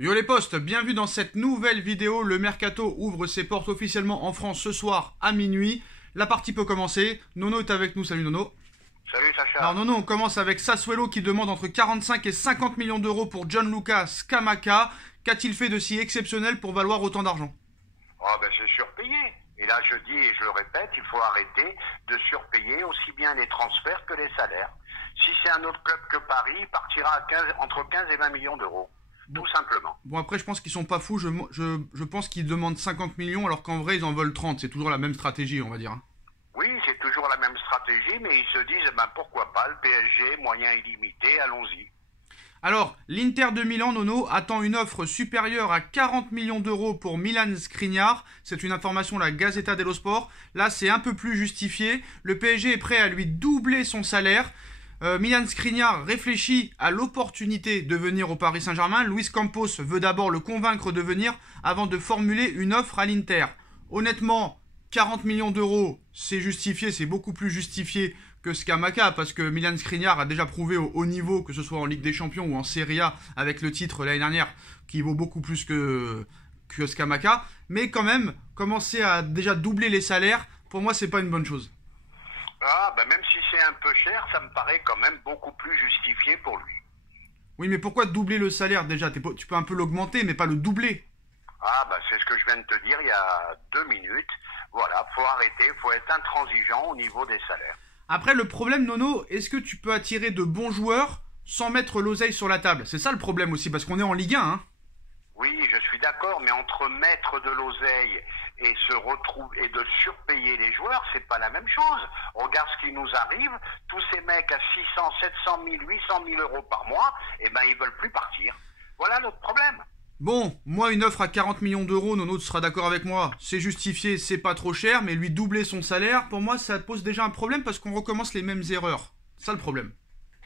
Yo les postes, bienvenue dans cette nouvelle vidéo. Le Mercato ouvre ses portes officiellement en France ce soir à minuit. La partie peut commencer. Nono est avec nous, salut Nono. Salut Sacha. Alors Nono, on commence avec Sassuolo qui demande entre 45 et 50 millions d'euros pour Gianluca Scamacca. Qu'a-t-il fait de si exceptionnel pour valoir autant d'argent? Oh ben c'est surpayé. Et là je dis et je le répète, il faut arrêter de surpayer aussi bien les transferts que les salaires. Si c'est un autre club que Paris, il partira à entre 15 et 20 millions d'euros. Tout simplement. Bon après je pense qu'ils sont pas fous, je pense qu'ils demandent 50 millions alors qu'en vrai ils en veulent 30, c'est toujours la même stratégie on va dire. Oui, c'est toujours la même stratégie, mais ils se disent, ben pourquoi pas, le PSG, moyens illimités, allons-y. Alors, l'Inter de Milan, Nono, attend une offre supérieure à 40 millions d'euros pour Milan Skriniar. C'est une information de la Gazzetta dello Sport. Là, c'est un peu plus justifié. Le PSG est prêt à lui doubler son salaire. Milan Skriniar réfléchit à l'opportunité de venir au Paris Saint-Germain. Luis Campos veut d'abord le convaincre de venir avant de formuler une offre à l'Inter. Honnêtement, 40 millions d'euros, c'est justifié, c'est beaucoup plus justifié que Scamacca, parce que Milan Skriniar a déjà prouvé au haut niveau, que ce soit en Ligue des Champions ou en Serie A, avec le titre l'année dernière, qui vaut beaucoup plus que Scamacca. Mais quand même, commencer à déjà doubler les salaires, pour moi, c'est pas une bonne chose. Ah, ben même si c'est un peu cher, ça me paraît quand même beaucoup plus justifié pour lui. Oui, mais pourquoi doubler le salaire déjà? Tu peux un peu l'augmenter, mais pas le doubler. Ah, ben c'est ce que je viens de te dire il y a 2 minutes. Voilà, faut arrêter, faut être intransigeant au niveau des salaires. Après, le problème, Nono, est-ce que tu peux attirer de bons joueurs sans mettre l'oseille sur la table? C'est ça le problème aussi, parce qu'on est en Ligue 1, hein. Oui, je suis d'accord, mais entre mettre de l'oseille et se retrouver et de surpayer les joueurs, c'est pas la même chose. Regarde ce qui nous arrive, tous ces mecs à 600, 700 000, 800 000 euros par mois, eh ben ils veulent plus partir. Voilà notre problème. Bon, moi une offre à 40 millions d'euros, Nono, tu seras d'accord avec moi, c'est justifié, c'est pas trop cher, mais lui doubler son salaire, pour moi ça pose déjà un problème parce qu'on recommence les mêmes erreurs. C'est ça le problème.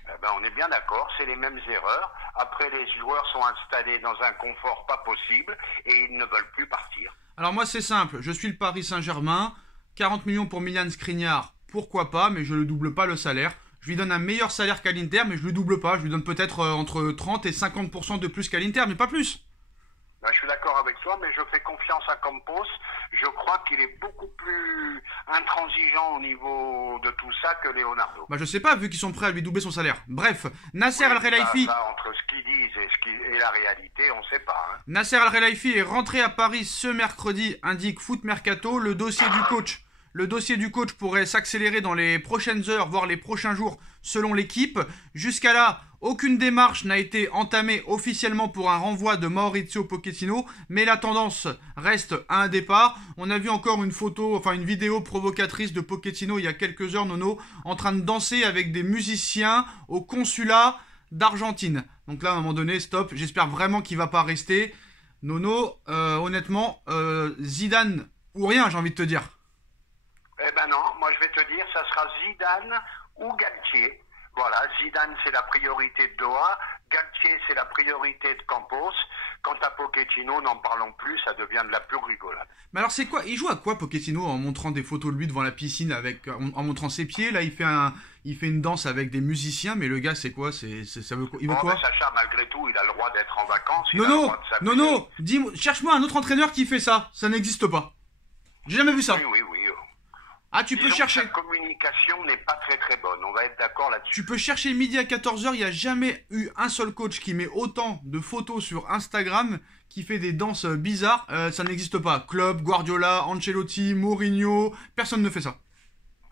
Eh ben, on est bien d'accord, c'est les mêmes erreurs. Après, les joueurs sont installés dans un confort pas possible et ils ne veulent plus partir. Alors moi c'est simple, je suis le Paris Saint-Germain, 40 millions pour Milan Skriniar, pourquoi pas, mais je ne double pas le salaire. Je lui donne un meilleur salaire qu'à l'Inter, mais je le double pas, je lui donne peut-être entre 30 et 50% de plus qu'à l'Inter, mais pas plus. Ben, je suis d'accord avec toi, mais je fais confiance à Campos. Je crois qu'il est beaucoup plus intransigeant au niveau de tout ça que Leonardo. Bah je sais pas, vu qu'ils sont prêts à lui doubler son salaire. Bref, Nasser Al-Khelaifi... Entre ce qu'ils disent et la réalité, on sait pas. Hein. Nasser Al-Khelaifi est rentré à Paris ce mercredi, indique Foot Mercato. Le dossier du coach pourrait s'accélérer dans les prochaines heures, voire les prochains jours, selon l'équipe. Jusqu'à là, aucune démarche n'a été entamée officiellement pour un renvoi de Maurizio Pochettino, mais la tendance reste à un départ. On a vu encore une vidéo provocatrice de Pochettino il y a quelques heures, Nono, en train de danser avec des musiciens au consulat d'Argentine. Donc là, à un moment donné, stop. J'espère vraiment qu'il va pas rester. Nono, honnêtement, Zidane ou rien, j'ai envie de te dire. Eh ben non, moi je vais te dire, ça sera Zidane ou Galtier. Voilà, Zidane c'est la priorité de Doha, Galtier c'est la priorité de Campos. Quant à Pochettino, n'en parlons plus, ça devient de la pure rigolade. Mais alors c'est quoi? Il joue à quoi Pochettino en montrant des photos de lui devant la piscine en montrant ses pieds? Là il fait une danse avec des musiciens, mais le gars c'est quoi? Ça veut quoi? Il veut quoi? Sacha, malgré tout, il a le droit d'être en vacances. Non, dis-moi, cherche-moi un autre entraîneur qui fait ça. Ça n'existe pas. J'ai jamais vu ça. Oui. Ah, tu peux chercher. La communication n'est pas très bonne, on va être d'accord là-dessus. Tu peux chercher midi à 14h, il n'y a jamais eu un seul coach qui met autant de photos sur Instagram, qui fait des danses bizarres. Ça n'existe pas. Klopp, Guardiola, Ancelotti, Mourinho, personne ne fait ça.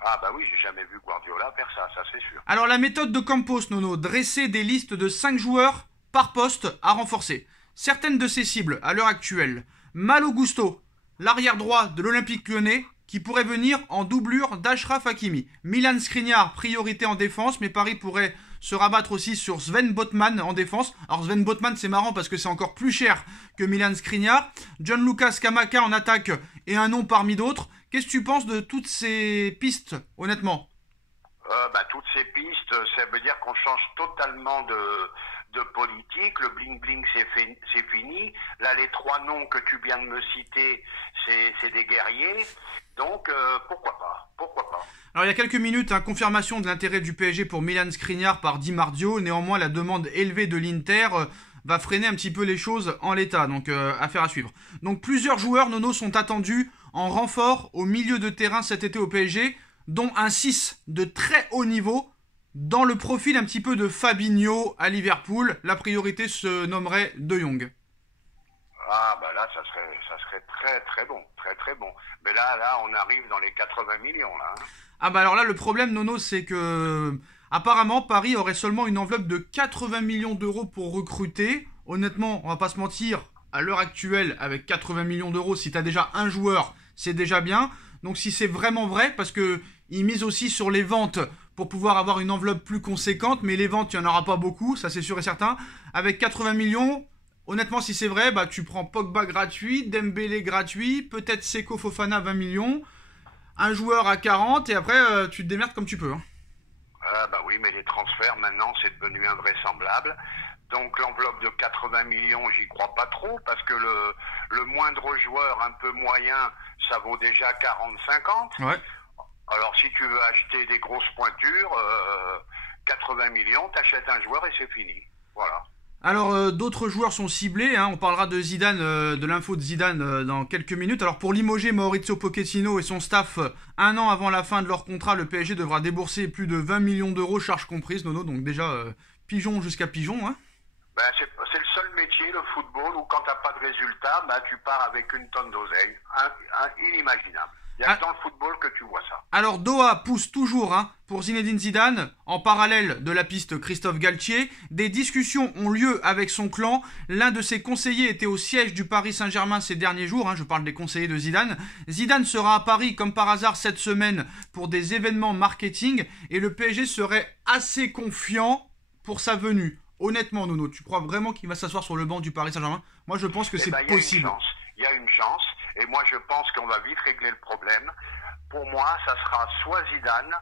Ah bah oui, j'ai jamais vu Guardiola faire ça c'est sûr. Alors la méthode de Campos, Nono, dresser des listes de 5 joueurs par poste à renforcer. Certaines de ses cibles, à l'heure actuelle, Malo Gusto, l'arrière droit de l'Olympique Lyonnais, qui pourrait venir en doublure d'Achraf Hakimi. Milan Skriniar, priorité en défense, mais Paris pourrait se rabattre aussi sur Sven Botman en défense. Alors Sven Botman, c'est marrant parce que c'est encore plus cher que Milan Skriniar. Gianluca Scamacca en attaque et un nom parmi d'autres. Qu'est-ce que tu penses de toutes ces pistes, honnêtement? Toutes ces pistes, ça veut dire qu'on change totalement de politique. Le bling-bling, c'est fini. Là, les 3 noms que tu viens de me citer, c'est des guerriers. Donc, pourquoi pas. Alors, il y a quelques minutes, confirmation de l'intérêt du PSG pour Milan Skriniar par Di Marzio. Néanmoins, la demande élevée de l'Inter va freiner un petit peu les choses en l'état. Donc affaire à suivre. Donc plusieurs joueurs, Nono, sont attendus en renfort au milieu de terrain cet été au PSG, dont un 6 de très haut niveau, dans le profil un petit peu de Fabinho à Liverpool. La priorité se nommerait De Jong. Ah bah là ça serait très très bon, très très bon. Mais là on arrive dans les 80 millions là. Hein. Ah bah alors là le problème, Nono, c'est que apparemment Paris aurait seulement une enveloppe de 80 millions d'euros pour recruter. Honnêtement, on va pas se mentir, à l'heure actuelle, avec 80 millions d'euros, si t'as déjà un joueur, c'est déjà bien. Donc si c'est vraiment vrai, parce que ils misent aussi sur les ventes pour pouvoir avoir une enveloppe plus conséquente, mais les ventes, il n'y en aura pas beaucoup, ça c'est sûr et certain. Avec 80 millions, honnêtement, si c'est vrai, bah tu prends Pogba gratuit, Dembélé gratuit, peut-être Seko Fofana 20 millions, un joueur à 40, et après tu te démerdes comme tu peux. Hein. Ah bah oui, mais les transferts maintenant c'est devenu invraisemblable. Donc l'enveloppe de 80 millions, j'y crois pas trop, parce que le moindre joueur un peu moyen, ça vaut déjà 40-50. Ouais. Alors si tu veux acheter des grosses pointures, 80 millions, t'achètes un joueur et c'est fini. Voilà. Alors d'autres joueurs sont ciblés, hein. On parlera de Zidane, de l'info de Zidane dans quelques minutes. Alors pour limoger Maurizio Pochettino et son staff, un an avant la fin de leur contrat, le PSG devra débourser plus de 20 millions d'euros, charges comprises, Nono, donc déjà pigeon jusqu'à pigeon. Hein. Ben, c'est le seul métier, le football, où quand t'as pas de résultat, ben, tu pars avec une tonne d'oseille. Inimaginable. Il y a que dans le football que tu vois ça. Alors Doha pousse toujours hein, pour Zinedine Zidane. En parallèle de la piste Christophe Galtier, des discussions ont lieu avec son clan. L'un de ses conseillers était au siège du Paris Saint-Germain ces derniers jours. Hein, je parle des conseillers de Zidane. Zidane sera à Paris comme par hasard cette semaine pour des événements marketing. Et le PSG serait assez confiant pour sa venue. Honnêtement, Nono, tu crois vraiment qu'il va s'asseoir sur le banc du Paris Saint-Germain? Moi, je pense que c'est possible. Il y a une chance. Et moi, je pense qu'on va vite régler le problème. Pour moi, ça sera soit Zidane,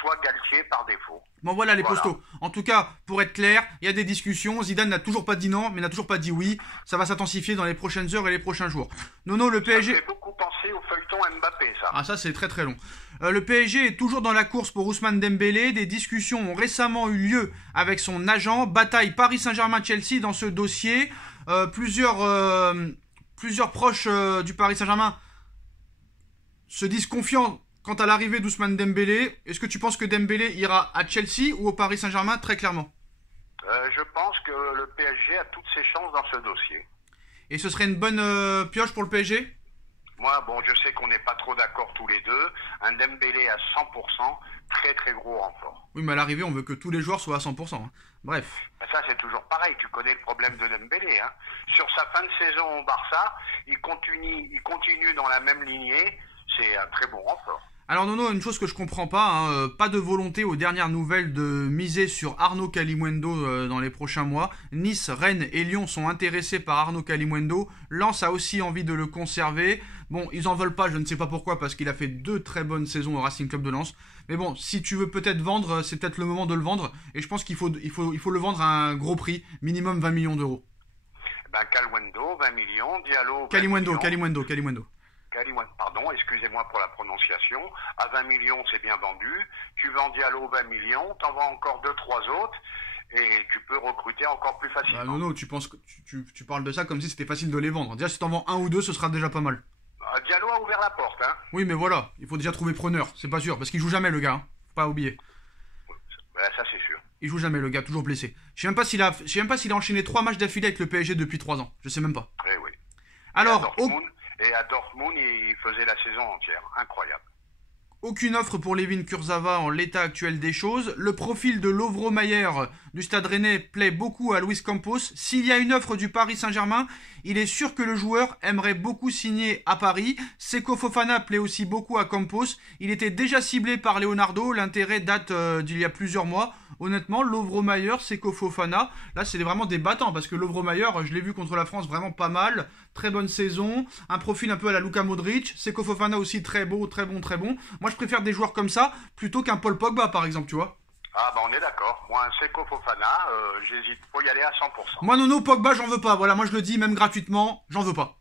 soit Galtier par défaut. Bon, voilà les postos. En tout cas, pour être clair, il y a des discussions. Zidane n'a toujours pas dit non, mais n'a toujours pas dit oui. Ça va s'intensifier dans les prochaines heures et les prochains jours. Nono, le PSG... Ça fait beaucoup penser au feuilleton Mbappé, ça. Ah, ça, c'est très très long. Le PSG est toujours dans la course pour Ousmane Dembélé. Des discussions ont récemment eu lieu avec son agent. Bataille Paris Saint-Germain-Chelsea dans ce dossier. Plusieurs proches du Paris Saint-Germain se disent confiants quant à l'arrivée d'Ousmane Dembélé. Est-ce que tu penses que Dembélé ira à Chelsea ou au Paris Saint-Germain? Très clairement. Je pense que le PSG a toutes ses chances dans ce dossier. Et ce serait une bonne pioche pour le PSG? Moi, bon, je sais qu'on n'est pas trop d'accord tous les deux. Un Dembélé à 100%, très très gros renfort. Oui, mais à l'arrivée, on veut que tous les joueurs soient à 100%. Hein. Bref. Ça, c'est toujours pareil. Tu connais le problème de Dembélé. Hein. Sur sa fin de saison au Barça, il continue dans la même lignée. C'est un très bon renfort. Alors Nono, une chose que je comprends pas, hein, pas de volonté aux dernières nouvelles de miser sur Arnaud Kalimuendo dans les prochains mois. Nice, Rennes et Lyon sont intéressés par Arnaud Kalimuendo. Lens a aussi envie de le conserver. Bon, ils en veulent pas, je ne sais pas pourquoi, parce qu'il a fait 2 très bonnes saisons au Racing Club de Lens. Mais bon, si tu veux peut-être vendre, c'est peut-être le moment de le vendre. Et je pense qu'il faut le vendre à un gros prix, minimum 20 millions d'euros. Ben, Kalimuendo, 20 millions, Diallo... Kalimuendo. Pardon, excusez-moi pour la prononciation. À 20 millions, c'est bien vendu. Tu vends Diallo 20 millions, t'en vends encore 2-3 autres, et tu peux recruter encore plus facilement. Bah non, tu penses que tu parles de ça comme si c'était facile de les vendre. Déjà, si t'en vends 1 ou 2, ce sera déjà pas mal. Diallo a ouvert la porte, hein. Oui, mais voilà, il faut déjà trouver preneur, c'est pas sûr, parce qu'il joue jamais le gars, hein. Faut pas oublier. Ça, c'est sûr. Il joue jamais le gars, toujours blessé. Je sais même pas s'il a enchaîné 3 matchs d'affilée avec le PSG depuis 3 ans. Je sais même pas. Eh oui. Alors, Et à Dortmund, il faisait la saison entière. Incroyable. Aucune offre pour Levin Kurzawa en l'état actuel des choses. Le profil de Lovro Mayer du Stade Rennais plaît beaucoup à Luis Campos. S'il y a une offre du Paris Saint-Germain, il est sûr que le joueur aimerait beaucoup signer à Paris. Seko Fofana plaît aussi beaucoup à Campos. Il était déjà ciblé par Leonardo. L'intérêt date d'il y a plusieurs mois. Honnêtement, Lovro Mayer, Seko Fofana, là c'est vraiment des battants parce que Lovro Mayer, je l'ai vu contre la France vraiment pas mal, très bonne saison, un profil un peu à la Luka Modric, Seko Fofana aussi très beau, très bon. Moi je préfère des joueurs comme ça plutôt qu'un Paul Pogba par exemple, tu vois. Ah bah on est d'accord, moi un Seko Fofana, j'hésite, faut y aller à 100%. Moi Nono, Pogba j'en veux pas, voilà, moi je le dis même gratuitement, j'en veux pas.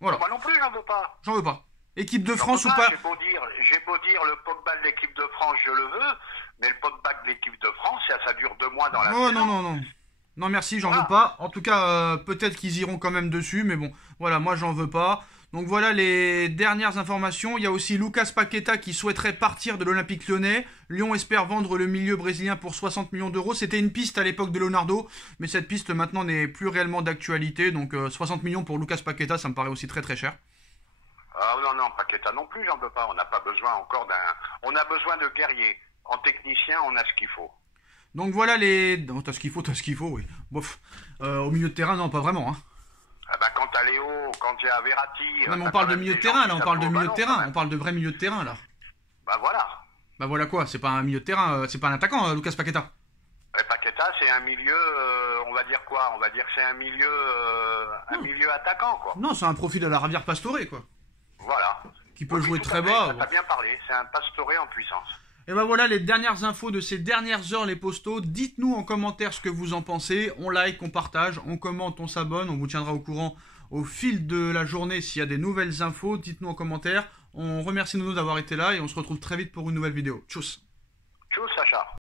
Voilà. Moi non plus j'en veux pas. J'en veux pas. Équipe de France ou pas. J'ai beau dire le Pogba de l'équipe de France je le veux, mais le Pogba de l'équipe de France, ça dure 2 mois dans la saison. Non. Non merci, j'en veux Voilà. pas. En tout cas, peut-être qu'ils iront quand même dessus, mais bon, voilà, moi j'en veux pas. Donc voilà les dernières informations. Il y a aussi Lucas Paqueta qui souhaiterait partir de l'Olympique Lyonnais. Lyon espère vendre le milieu brésilien pour 60 millions d'euros. C'était une piste à l'époque de Leonardo, mais cette piste maintenant n'est plus réellement d'actualité. Donc 60 millions pour Lucas Paqueta, ça me paraît aussi très très cher. Ah non, non, Paqueta non plus, j'en veux pas. On n'a pas besoin encore d'un... On a besoin de guerriers. En technicien, on a ce qu'il faut. Donc voilà les... Non, t'as ce qu'il faut, oui. Bof. Au milieu de terrain, non, pas vraiment. Hein. Ah bah, quand t'as Léo, quand il y a Verratti... Non mais on t'as parle quand de même milieu de des gens terrain, qui là, on tapent parle de au milieu de ballon, terrain. quand On même. parle de vrai milieu de terrain, là. Bah voilà. Bah voilà quoi, c'est pas un milieu de terrain, c'est pas un attaquant, Lucas Paqueta. Et Paqueta, c'est un milieu, on va dire quoi? On va dire que c'est un Non. milieu attaquant, quoi. Non, c'est un profil à la Javier Pastore, quoi. Voilà. Qui peut Oui, jouer tout très à fait, bas. t'as bien parlé, c'est un Pastore en puissance. Et ben voilà les dernières infos de ces dernières heures, les postos. Dites-nous en commentaire ce que vous en pensez. On like, on partage, on commente, on s'abonne. On vous tiendra au courant au fil de la journée s'il y a des nouvelles infos. Dites-nous en commentaire. On remercie Nono d'avoir été là et on se retrouve très vite pour une nouvelle vidéo. Tchuss. Tchuss, Sacha.